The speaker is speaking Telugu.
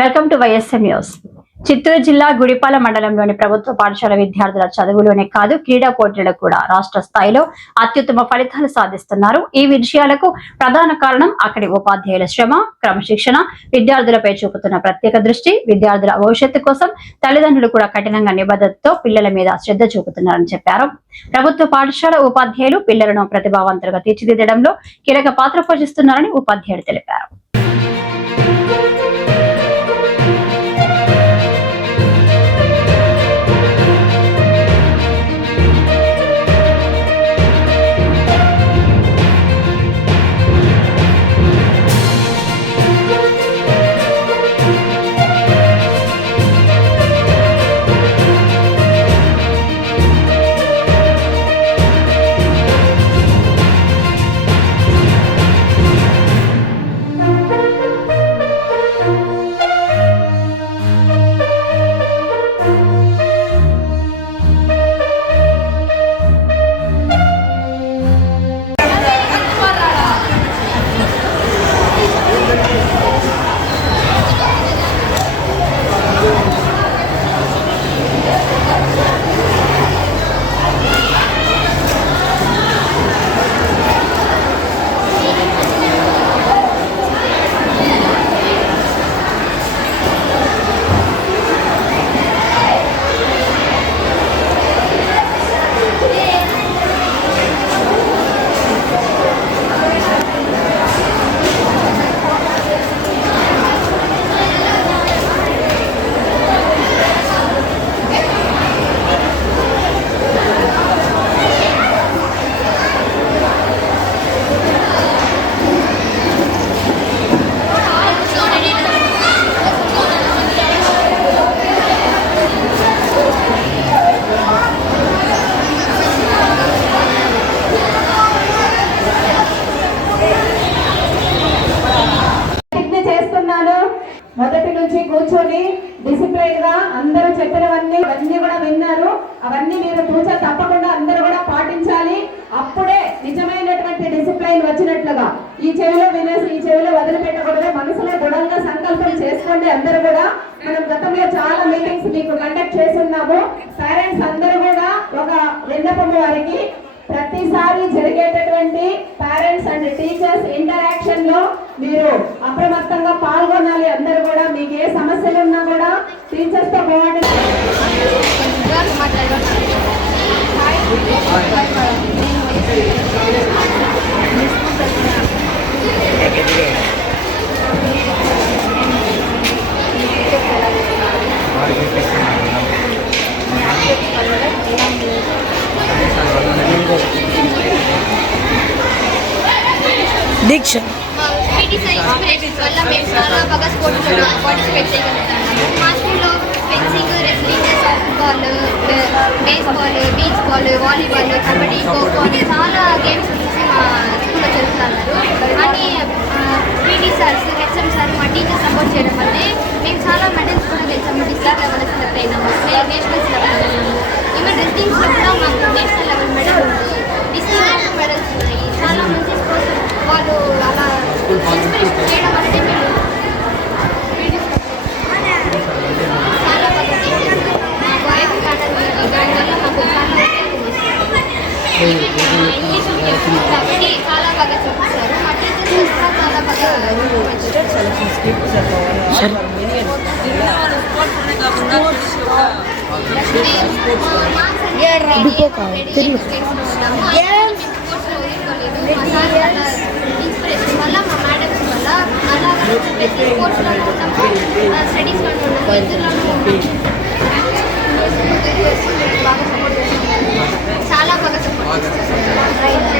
Welcome to YSM news. Chittoor జిల్లా గుడిపాల మండలంలోని ప్రభుత్వ పాఠశాల విద్యార్థుల చదువులోనే కాదు క్రీడా పోటీలకు కూడా రాష్ట్ర స్థాయిలో అత్యుత్తమ ఫలితాలు సాధిస్తున్నారు. ఈ విషయాలకు ప్రధాన కారణం అక్కడి ఉపాధ్యాయుల శ్రమ, క్రమశిక్షణ, విద్యార్థులపై చూపుతున్న ప్రత్యేక దృష్టి. విద్యార్థుల భవిష్యత్తు కోసం తల్లిదండ్రులు కూడా కఠినంగా నిబద్ధతతో పిల్లల మీద శ్రద్ధ చూపుతున్నారని చెప్పారు. ప్రభుత్వ పాఠశాల ఉపాధ్యాయులు పిల్లలను ప్రతిభావంతులుగా తీర్చిదిద్దడంలో కీలక పాత్ర పోషిస్తున్నారని ఉపాధ్యాయులు తెలిపారు. మొదటి నుంచి కూర్చొని డిసిప్లైన్ గా అందరూ చెప్పినవన్నీ కూడా విన్నారు. అవన్నీ మీరు తూచా తప్పకుండా అందరూ కూడా పాటించాలి. అప్పుడే నిజమైనటువంటి డిసిప్లైన్ వచ్చినట్లుగా. ఈ చెవిలో వినేసి ఈ చెవిలో వదిలిపెట్టకూడదు. మనసులో దృఢంగా సంకల్పం చేసుకోండి. అందరూ కూడా మనం గతంలో చాలా మీటింగ్స్ మీకు కండక్ట్ చేస్తున్నాము. పేరెంట్స్ అందరూ కూడా ఒక విన్నపము వారికి, ప్రతిసారి జరిగేటటువంటి పేరెంట్స్ అండ్ టీచర్స్ ఇంటరాక్షన్ లో మీరు అప్రమత్తంగా పాల్గొనాలి. అందరూ కూడా మీకు ఏ సమస్యలు ఉన్నా కూడా టీచర్స్ తో కోఆర్డినేట్ దీక్ష వల్ల మేము చాలా బాగా స్పోర్ట్స్లో పార్టిసిపేట్ చేయగలుగుతాము. మా స్కూల్లో fencing, wrestling, softball, baseball, beach ball, volleyball, kabaddi, kho kho అని చాలా గేమ్స్ వచ్చేసి మా స్కూల్లో జరుగుతున్నారు. అని పీటీ సార్స్, హెచ్ఎం సార్, మా టీచర్స్ సపోర్ట్ చేయడం వల్లే మేము చాలా మెడల్స్ కూడా గెలిచాము. డిస్ట్రిక్ట్ లెవెల్ సెలెక్ట్ అయినాము, నేషనల్ సెలెక్ట్ అయినాము. ఈవెన్ రెస్లింగ్స్లో కూడా మాకు నేషనల్ లెవెల్ మెడల్ ఉంది, డిస్ట్రిక్ట్ మెడల్స్ ఉన్నాయి. చాలా మంచి స్పోర్ట్స్ వాళ్ళు అలా ఇన్స్పిరేషన్ చేయడం వల్లే మేము చాలా బాగా బాయ్స్ ప్యాటర్న్ దానివల్ల మాకు చాలా ఇంగ్లీష్ కాబట్టి చాలా బాగా చూపిస్తారు. మా టీచర్స్ కూడా చాలా బాగా ఇన్స్పిరేషన్ వల్ల మా మేడమ్స్ వల్ల అలాగే స్పోర్ట్స్లో ఉంటాము, స్టడీస్లో ఉంటాము, ఇద్దరులోనూ బాగా సపోర్ట్ చేస్తున్నాము. చాలా బాగా సపోర్ట్ చేస్తున్నాము.